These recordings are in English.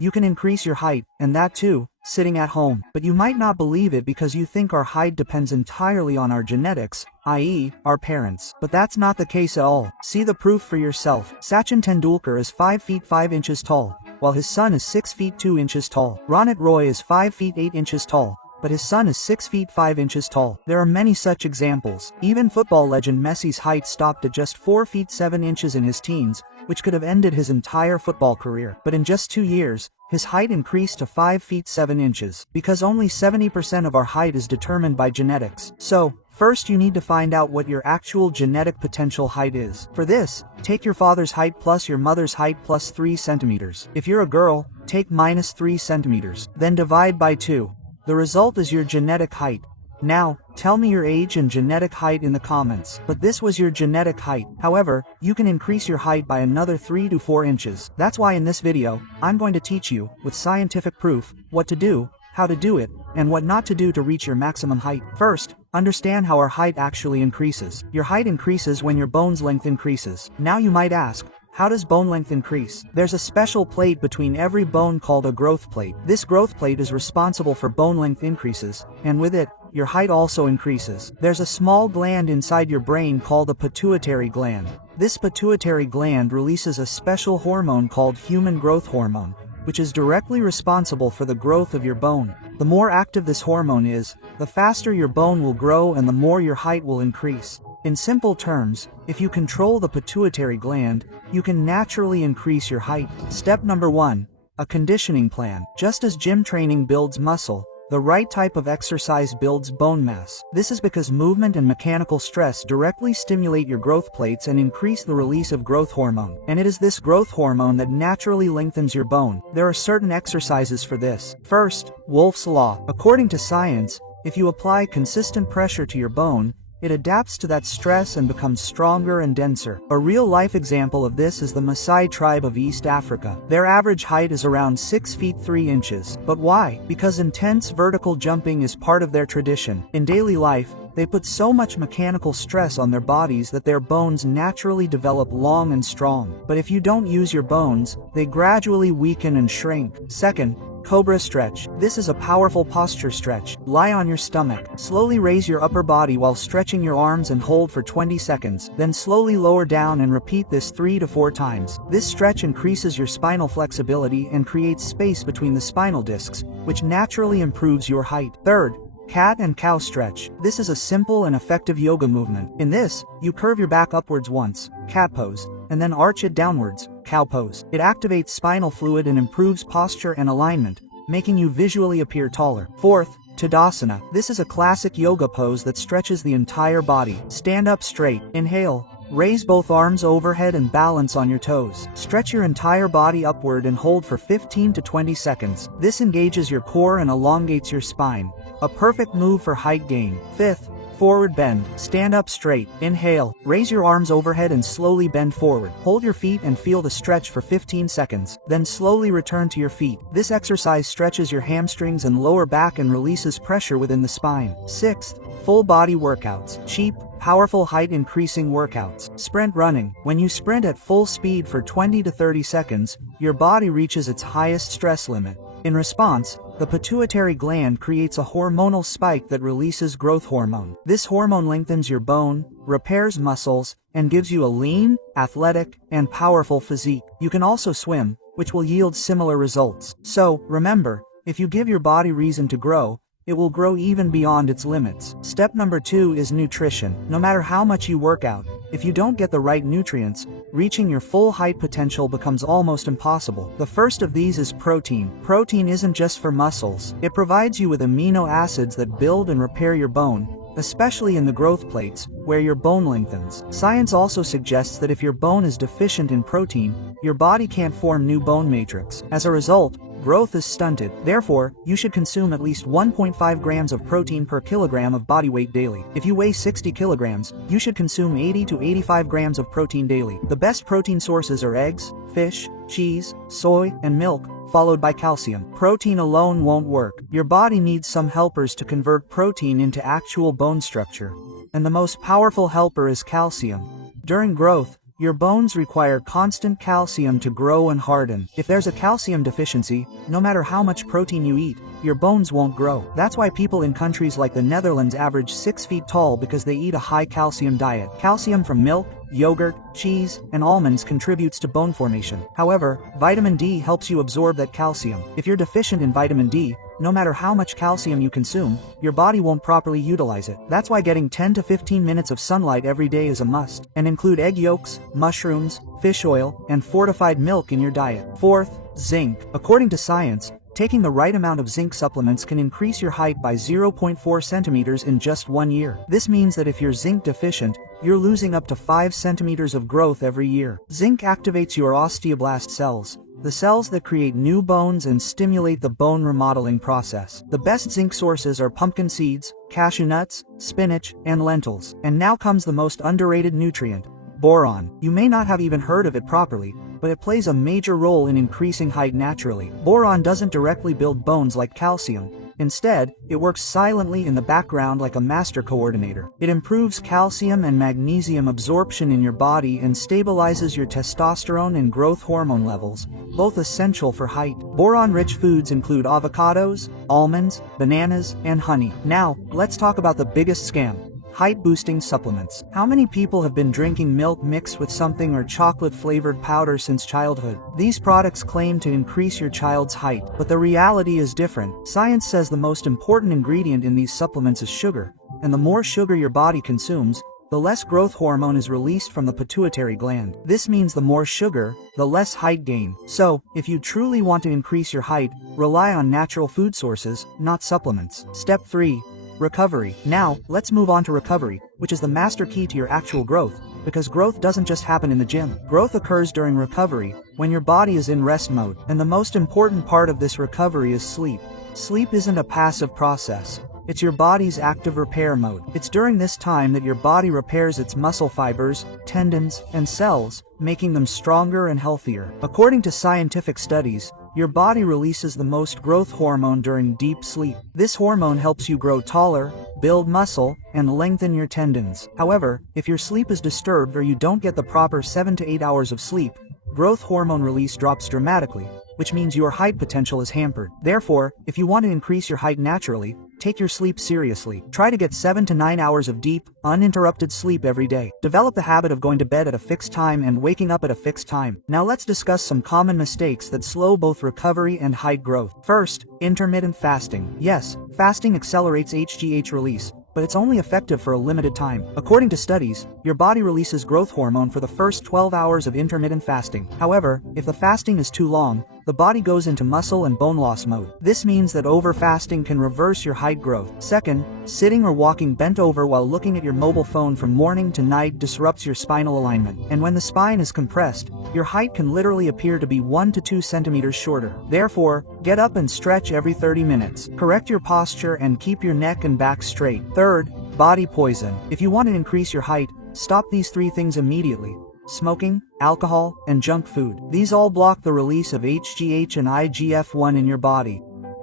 You can increase your height, and that too, sitting at home. But you might not believe it because you think our height depends entirely on our genetics, i.e., our parents. But that's not the case at all. See the proof for yourself. Sachin Tendulkar is 5 feet 5 inches tall, while his son is 6 feet 2 inches tall. Ronit Roy is 5 feet 8 inches tall, but his son is 6 feet 5 inches tall. There are many such examples. Even football legend Messi's height stopped at just 4 feet 7 inches in his teens, which could have ended his entire football career. But in just 2 years, his height increased to 5 feet 7 inches. Because only 70% of our height is determined by genetics. So, first you need to find out what your actual genetic potential height is. For this, take your father's height plus your mother's height plus 3 centimeters. If you're a girl, take minus 3 centimeters. Then divide by 2. The result is your genetic height. Now, tell me your age and genetic height in the comments. But this was your genetic height. However, you can increase your height by another 3 to 4 inches. That's why in this video, I'm going to teach you, with scientific proof, what to do, how to do it, and what not to do to reach your maximum height. First, understand how our height actually increases. Your height increases when your bone's length increases. Now you might ask, how does bone length increase? There's a special plate between every bone called a growth plate. This growth plate is responsible for bone length increases, and with it, your height also increases. There's a small gland inside your brain called the pituitary gland. This pituitary gland releases a special hormone called human growth hormone, which is directly responsible for the growth of your bone. The more active this hormone is, the faster your bone will grow and the more your height will increase. In simple terms, if you control the pituitary gland, you can naturally increase your height. Step number 1. A conditioning plan. Just as gym training builds muscle, the right type of exercise builds bone mass. This is because movement and mechanical stress directly stimulate your growth plates and increase the release of growth hormone. And it is this growth hormone that naturally lengthens your bone. There are certain exercises for this. First, Wolff's Law. According to science, if you apply consistent pressure to your bone, it adapts to that stress and becomes stronger and denser. A real-life example of this is the Maasai tribe of East Africa. Their average height is around 6 feet 3 inches. But why? Because intense vertical jumping is part of their tradition. In daily life, they put so much mechanical stress on their bodies that their bones naturally develop long and strong. But if you don't use your bones, they gradually weaken and shrink. Second, Cobra stretch. This is a powerful posture stretch. Lie on your stomach. Slowly raise your upper body while stretching your arms and hold for 20 seconds. Then slowly lower down and repeat this 3 to 4 times. This stretch increases your spinal flexibility and creates space between the spinal discs, which naturally improves your height. Third, cat and cow stretch. This is a simple and effective yoga movement. In this, you curve your back upwards once, cat pose, and then arch it downwards, cow pose. It activates spinal fluid and improves posture and alignment, making you visually appear taller. Fourth, Tadasana. This is a classic yoga pose that stretches the entire body. Stand up straight. Inhale. Raise both arms overhead and balance on your toes. Stretch your entire body upward and hold for 15 to 20 seconds. This engages your core and elongates your spine. A perfect move for height gain. Fifth, forward bend. Stand up straight. Inhale. Raise your arms overhead and slowly bend forward. Hold your feet and feel the stretch for 15 seconds. Then slowly return to your feet. This exercise stretches your hamstrings and lower back and releases pressure within the spine. Sixth, full body workouts. Cheap, powerful height increasing workouts. Sprint running. When you sprint at full speed for 20 to 30 seconds, your body reaches its highest stress limit. In response, the pituitary gland creates a hormonal spike that releases growth hormone. This hormone lengthens your bone, repairs muscles, and gives you a lean, athletic, and powerful physique. You can also swim, which will yield similar results. So, remember, if you give your body reason to grow, it will grow even beyond its limits. Step number 2 is nutrition. No matter how much you work out, if you don't get the right nutrients, reaching your full height potential becomes almost impossible. The first of these is protein. Protein isn't just for muscles. It provides you with amino acids that build and repair your bone, especially in the growth plates, where your bone lengthens. Science also suggests that if your bone is deficient in protein, your body can't form new bone matrix. As a result, growth is stunted. Therefore, you should consume at least 1.5 grams of protein per kilogram of body weight daily. If you weigh 60 kilograms, you should consume 80 to 85 grams of protein daily. The best protein sources are eggs, fish, cheese, soy, and milk, followed by calcium. Protein alone won't work. Your body needs some helpers to convert protein into actual bone structure. And the most powerful helper is calcium. During growth, Your bones require constant calcium to grow and harden. If there's a calcium deficiency, no matter how much protein you eat, your bones won't grow. That's why people in countries like the Netherlands average 6 feet tall, because they eat a high calcium diet. Calcium from milk, yogurt, cheese, and almonds contributes to bone formation. However, vitamin D helps you absorb that calcium. If you're deficient in vitamin D, no matter how much calcium you consume, your body won't properly utilize it. That's why getting 10 to 15 minutes of sunlight every day is a must. And include egg yolks, mushrooms, fish oil, and fortified milk in your diet. Fourth, zinc. According to science, taking the right amount of zinc supplements can increase your height by 0.4 centimeters in just 1 year. This means that if you're zinc deficient, you're losing up to 5 centimeters of growth every year. Zinc activates your osteoblast cells, the cells that create new bones and stimulate the bone remodeling process. The best zinc sources are pumpkin seeds, cashew nuts, spinach, and lentils. And now comes the most underrated nutrient, boron. You may not have even heard of it properly, but it plays a major role in increasing height naturally. Boron doesn't directly build bones like calcium. Instead, it works silently in the background like a master coordinator. It improves calcium and magnesium absorption in your body and stabilizes your testosterone and growth hormone levels, both essential for height. Boron-rich foods include avocados, almonds, bananas, and honey. Now, let's talk about the biggest scam: height-boosting supplements. How many people have been drinking milk mixed with something or chocolate-flavored powder since childhood? These products claim to increase your child's height, but the reality is different. Science says the most important ingredient in these supplements is sugar, and the more sugar your body consumes, the less growth hormone is released from the pituitary gland. This means the more sugar, the less height gain. So, if you truly want to increase your height, rely on natural food sources, not supplements. Step 3. Recovery. Now, let's move on to recovery, which is the master key to your actual growth, because growth doesn't just happen in the gym. Growth occurs during recovery, when your body is in rest mode. And the most important part of this recovery is sleep. Sleep isn't a passive process. It's your body's active repair mode. It's during this time that your body repairs its muscle fibers, tendons, and cells, making them stronger and healthier. According to scientific studies, your body releases the most growth hormone during deep sleep. This hormone helps you grow taller, build muscle, and lengthen your tendons. However, if your sleep is disturbed or you don't get the proper 7 to 8 hours of sleep, growth hormone release drops dramatically, which means your height potential is hampered. Therefore, if you want to increase your height naturally, take your sleep seriously. Try to get 7 to 9 hours of deep, uninterrupted sleep every day. Develop the habit of going to bed at a fixed time and waking up at a fixed time. Now let's discuss some common mistakes that slow both recovery and height growth. First, intermittent fasting. Yes, fasting accelerates HGH release, but it's only effective for a limited time. According to studies, your body releases growth hormone for the first 12 hours of intermittent fasting. However, if the fasting is too long, the body goes into muscle and bone loss mode. This means that over-fasting can reverse your height growth. Second, sitting or walking bent over while looking at your mobile phone from morning to night disrupts your spinal alignment. And when the spine is compressed, your height can literally appear to be 1 to 2 centimeters shorter. Therefore, get up and stretch every 30 minutes. Correct your posture and keep your neck and back straight. Third, body poison. If you want to increase your height, stop these 3 things immediately: smoking, alcohol, and junk food. These all block the release of HGH and IGF-1 in your body.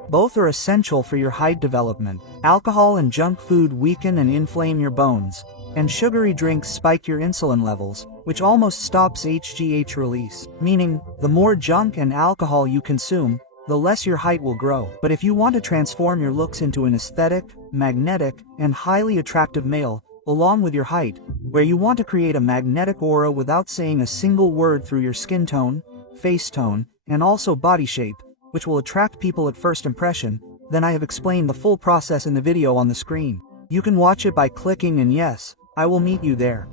Both are essential for your height development. Alcohol and junk food weaken and inflame your bones, and sugary drinks spike your insulin levels, which almost stops HGH release. Meaning, the more junk and alcohol you consume, the less your height will grow. But if you want to transform your looks into an aesthetic, magnetic, and highly attractive male, along with your height, where you want to create a magnetic aura without saying a single word through your skin tone, face tone, and also body shape, which will attract people at first impression, then I have explained the full process in the video on the screen. You can watch it by clicking, and yes, I will meet you there.